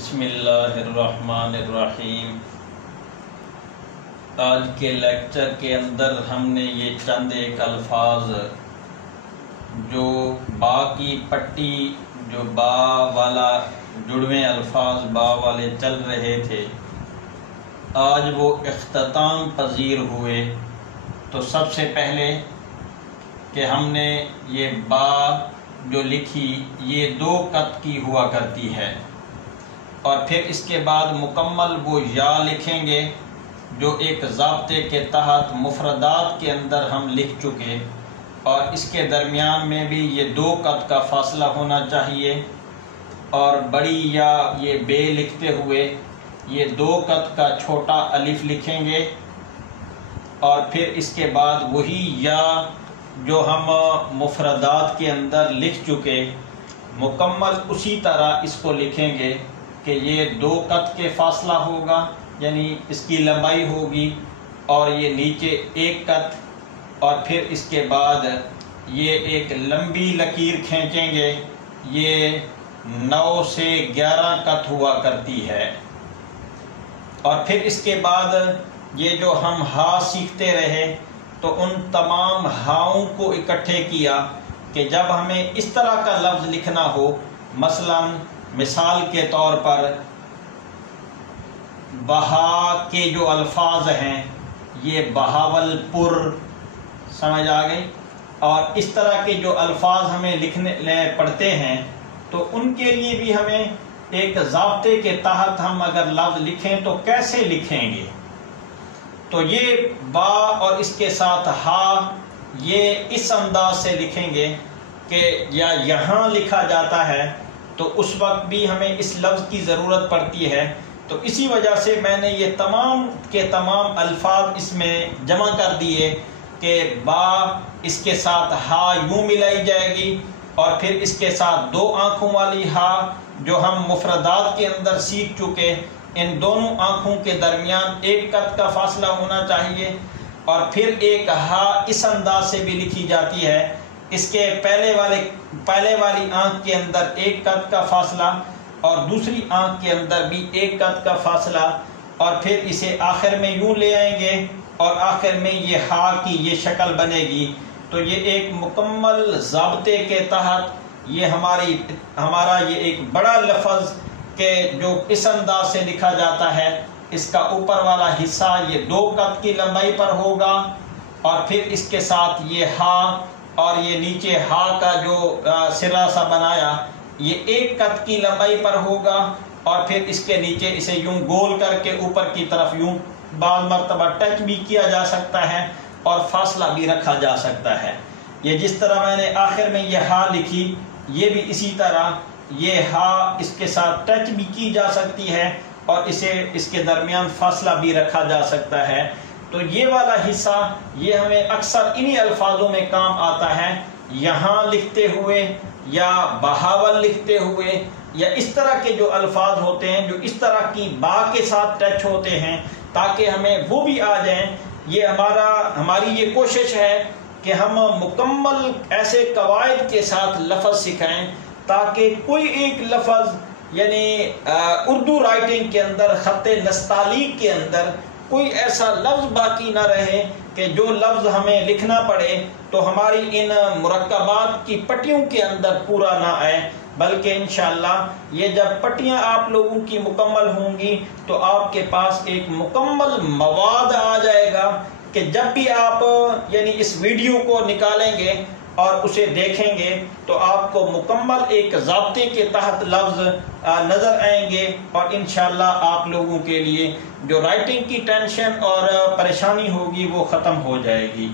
بسم اللہ الرحمن الرحیم۔ آج کے لیکچر کے اندر ہم نے یہ چند ایک الفاظ جو با کی پٹی جو با والا جڑویں الفاظ با والے چل رہے تھے، آج وہ اختتام پذیر ہوئے۔ تو سب سے پہلے کہ ہم نے یہ با جو لکھی یہ دو قط کی ہوا کرتی ہے، اور پھر اس کے بعد مکمل وہ یا لکھیں گے جو ایک ضابطے کے تحت مفردات کے اندر ہم لکھ چکے، اور اس کے درمیان میں بھی یہ دو قط کا فاصلہ ہونا چاہیے، اور بڑی یا یہ بے لکھتے ہوئے یہ دو قط کا چھوٹا الف لکھیں گے، اور پھر اس کے بعد وہی یا جو ہم مفردات کے اندر لکھ چکے مکمل اسی طرح اس کو لکھیں گے کہ یہ دو قط کے فاصلہ ہوگا، یعنی اس کی لمبائی ہوگی، اور یہ نیچے ایک قط، اور پھر اس کے بعد یہ ایک لمبی لکیر کھینچیں گے، یہ 9 سے 11 قط ہوا کرتی ہے۔ اور پھر اس کے بعد یہ جو ہم ہا سیکھتے رہے تو ان تمام ہاؤں کو اکٹھے کیا کہ جب ہمیں اس طرح کا لفظ لکھنا ہو، مثال کے طور پر بہا کے جو الفاظ ہیں یہ بہاول پر، سمجھ آ گئی، اور اس طرح کے جو الفاظ ہمیں لکھنے پڑتے ہیں تو ان کے لیے بھی ہمیں ایک ضابطے کے تحت ہم اگر لفظ لکھیں تو کیسے لکھیں گے۔ تو یہ با اور اس کے ساتھ ہا یہ اس انداز سے لکھیں گے کہ یا یہاں لکھا جاتا ہے تو اس وقت بھی ہمیں اس لفظ کی ضرورت پڑتی ہے، تو اسی وجہ سے میں نے یہ تمام کے تمام الفاظ اس میں جمع کر دیے کہ با اس کے ساتھ ہا یوں ملائی جائے گی، اور پھر اس کے ساتھ دو آنکھوں والی ہا جو ہم مفردات کے اندر سیکھ چکے، ان دونوں آنکھوں کے درمیان ایک قط کا فاصلہ ہونا چاہیے، اور پھر ایک ہا اس انداز سے بھی لکھی جاتی ہے، اس کے پہلے والی آنکھ کے اندر ایک قط کا فاصلہ اور دوسری آنکھ کے اندر بھی ایک قط کا فاصلہ، اور پھر اسے آخر میں یوں لے آئیں گے اور آخر میں یہ ہا کی یہ شکل بنے گی۔ تو یہ ایک مکمل ضابطے کے تحت یہ ہمارا یہ ایک بڑا لفظ کہ جو اس انداز سے لکھا جاتا ہے، اس کا اوپر والا حصہ یہ 2 قط کی لمبائی پر ہوگا، اور پھر اس کے ساتھ یہ ہا اور یہ نیچے ہا کا جو سرا سا بنایا یہ 1 قط کی لمبائی پر ہوگا، اور پھر اس کے نیچے اسے یوں گول کر کے اوپر کی طرف یوں بعض مرتبہ ٹچ بھی کیا جا سکتا ہے اور فاصلہ بھی رکھا جا سکتا ہے۔ یہ جس طرح میں نے آخر میں یہ ہا لکھی، یہ بھی اسی طرح یہ ہا اس کے ساتھ ٹچ بھی کی جا سکتی ہے اور اس کے درمیان فاصلہ بھی رکھا جا سکتا ہے۔ تو یہ والا حصہ یہ ہمیں اکثر انہی الفاظوں میں کام آتا ہے، یہاں لکھتے ہوئے یا بہاول لکھتے ہوئے، یا اس طرح کے جو الفاظ ہوتے ہیں جو اس طرح کی با کے ساتھ ٹچ ہوتے ہیں، تاکہ ہمیں وہ بھی آ جائیں۔ یہ ہماری یہ کوشش ہے کہ ہم مکمل ایسے قواعد کے ساتھ لفظ سکھائیں تاکہ کوئی ایک لفظ یعنی اردو رائٹنگ کے اندر خط نستعلیق کے اندر کوئی ایسا لفظ باقی نہ رہے کہ جو لفظ ہمیں لکھنا پڑے تو ہماری ان مرکبات کی پٹیوں کے اندر پورا نہ آئے، بلکہ انشاءاللہ یہ جب پٹیاں آپ لوگوں کی مکمل ہوں گی تو آپ کے پاس ایک مکمل مواد آ جائے گا کہ جب بھی آپ یعنی اس ویڈیو کو نکالیں گے اور اسے دیکھیں گے تو آپ کو مکمل ایک ضابطے کے تحت لفظ نظر آئیں گے، اور انشاءاللہ آپ لوگوں کے لیے جو رائٹنگ کی ٹینشن اور پریشانی ہوگی وہ ختم ہو جائے گی۔